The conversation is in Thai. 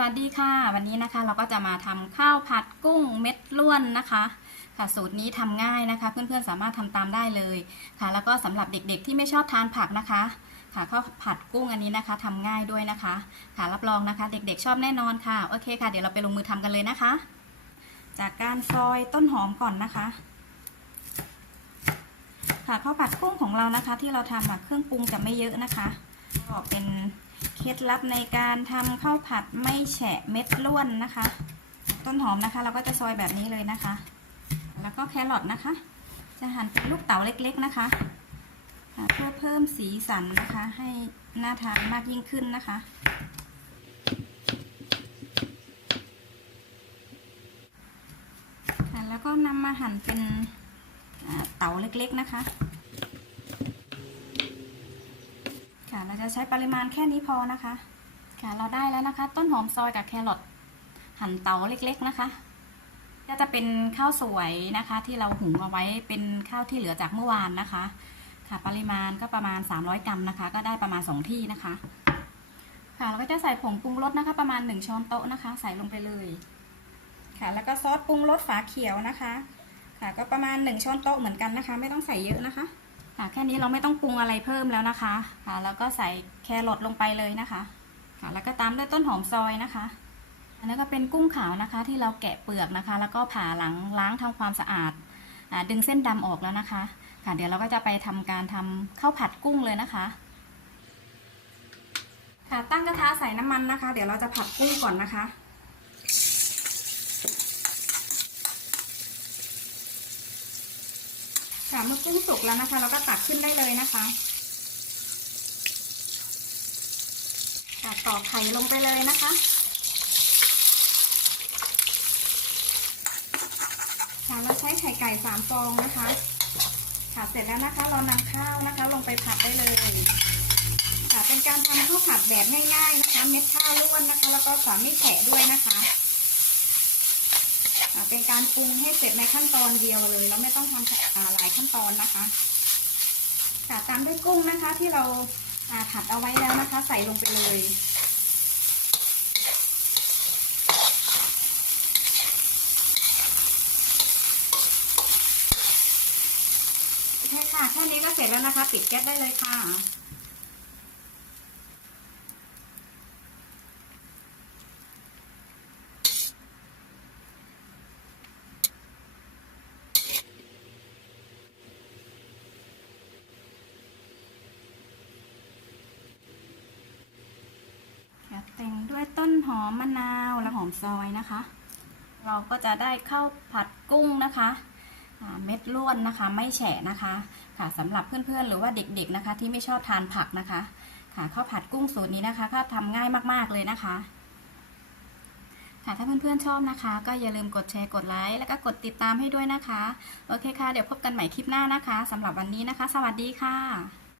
วัสดีค่ะ วันนี้นะคะเราก็จะมาทำข้าวผัดกุ้งเม็ดล้วนนะคะค่ะสูตรนี้ทำง่ายนะคะ เพื่อนๆสามารถทำตามได้เลยค่ะ แล้วก็สำหรับเด็กๆที่ไม่ชอบทานผักนะคะ ค่ะข้าวผัดกุ้งอันนี้นะคะทำง่ายด้วยนะคะ ค่ะรับรองนะคะ เด็กๆชอบแน่นอนค่ะโอเคค่ะ เดี๋ยวเราไปลงมือทำกันเลยนะคะ จากการซอยต้นหอมก่อนนะคะ ค่ะข้าวผัดกุ้งของเรานะคะ ที่เราทำเครื่องปรุงจะไม่เยอะนะคะก็เป็น เคล็ดลับในการทำข้าวผัดไม่แฉะเม็ดล้วนนะคะ ต้นหอมนะคะ เราก็จะซอยแบบนี้เลยนะคะ แล้วก็แครอทนะคะ จะหั่นเป็นลูกเต๋าเล็ก ๆนะคะเพื่อเพิ่มสีสันนะคะ ให้น่าทานมากยิ่งขึ้นนะคะ แล้วก็นำมาหั่นเป็นเต๋าเล็กๆนะคะ ค่ะ เราจะใช้ปริมาณแค่นี้พอนะคะ ค่ะ เราได้แล้วนะคะ ต้นหอมซอยกับแครอทหั่นเต๋าเล็ก ๆนะคะ ก็จะเป็นข้าวสวยนะคะ ที่เราหุงเอาไว้เป็นข้าวที่เหลือจากเมื่อวานนะคะ ค่ะ ปริมาณก็ประมาณ 300 กรัมนะคะ ก็ได้ประมาณ 2 ที่นะคะ ค่ะ เราก็จะใส่ผงปรุงรสนะคะ ประมาณ 1 ช้อนโต๊ะนะคะ ใส่ลงไปเลย ค่ะ แล้วก็ซอสปรุงรสฝาเขียวนะคะ ค่ะ ก็ประมาณ 1 ช้อนโต๊ะเหมือนกันนะคะ ไม่ต้องใส่เยอะนะคะ ค่ะแค่นี้เราไม่ต้องปรุงอะไรเพิ่มแล้วนะคะค่ะแล้วก็ใส่แครอทลงไปเลยนะคะค่ะแล้วก็ตามด้วยต้นหอมซอยนะคะอันนี้ก็เป็นกุ้งขาวนะคะ ที่เราแกะเปลือกนะคะ แล้วก็ผ่าหลังล้างทำความสะอาดอาดึงเส้นดำออกแล้วนะคะ ค่ะเดี๋ยวเราก็จะไปทำการทำข้าวผัดกุ้งเลยนะคะ ค่ะตั้งกระทะใส่น้ำมันนะคะ เดี๋ยวเราจะผัดกุ้งก่อนนะคะ ค่ะเมื่อกุ้งสุกแล้วนะคะ เราก็ตักขึ้นได้เลยนะคะค่ะตอกไข่ลงไปเลยนะคะค่ะเราใช้ไข่ไก่สามฟองนะคะค่ะเสร็จแล้วนะคะ เรานำข้าวนะคะ ลงไปผัดได้เลยค่ะเป็นการทำข้าวผัดแบบง่ายๆนะคะ เม็ดข้าวล้วนนะคะ แล้วก็สาไม่แฉะด้วยนะคะ เป็นการปรุงให้เสร็จในขั้นตอนเดียวเลย แล้วไม่ต้องทำอ่าหลายขั้นตอนนะคะค่ะตามด้วยกุ้งนะคะที่เราอ่าผัดเอาไว้แล้วนะคะ ใส่ลงไปเลยโอเคค่ะแค่นี้ก็เสร็จแล้วนะคะ ปิดแก๊สได้เลยค่ะะแต่งด้วยต้นหอมมะนาวและหอมซอยนะคะ เราก็จะได้ข้าวผัดกุ้งนะคะเม็ดล้วนนะคะ ไม่แฉะนะคะค่ะสำหรับเพื่อนๆ หรือว่าเด็กๆนะคะ ที่ไม่ชอบทานผักนะคะ ค่ะข้าวผัดกุ้งสูตรนี้นะคะก็ทำง่ายมากๆเลยนะคะ ค่ะถ้าเพื่อนๆชอบนะคะ ก็อย่าลืมกดแชร์กดไลค์แล้วก็กดติดตามให้ด้วยนะคะ โอเคค่ะ เดี๋ยวพบกันใหม่คลิปหน้านะคะสำหรับวันนี้นะคะ สวัสดีค่ะ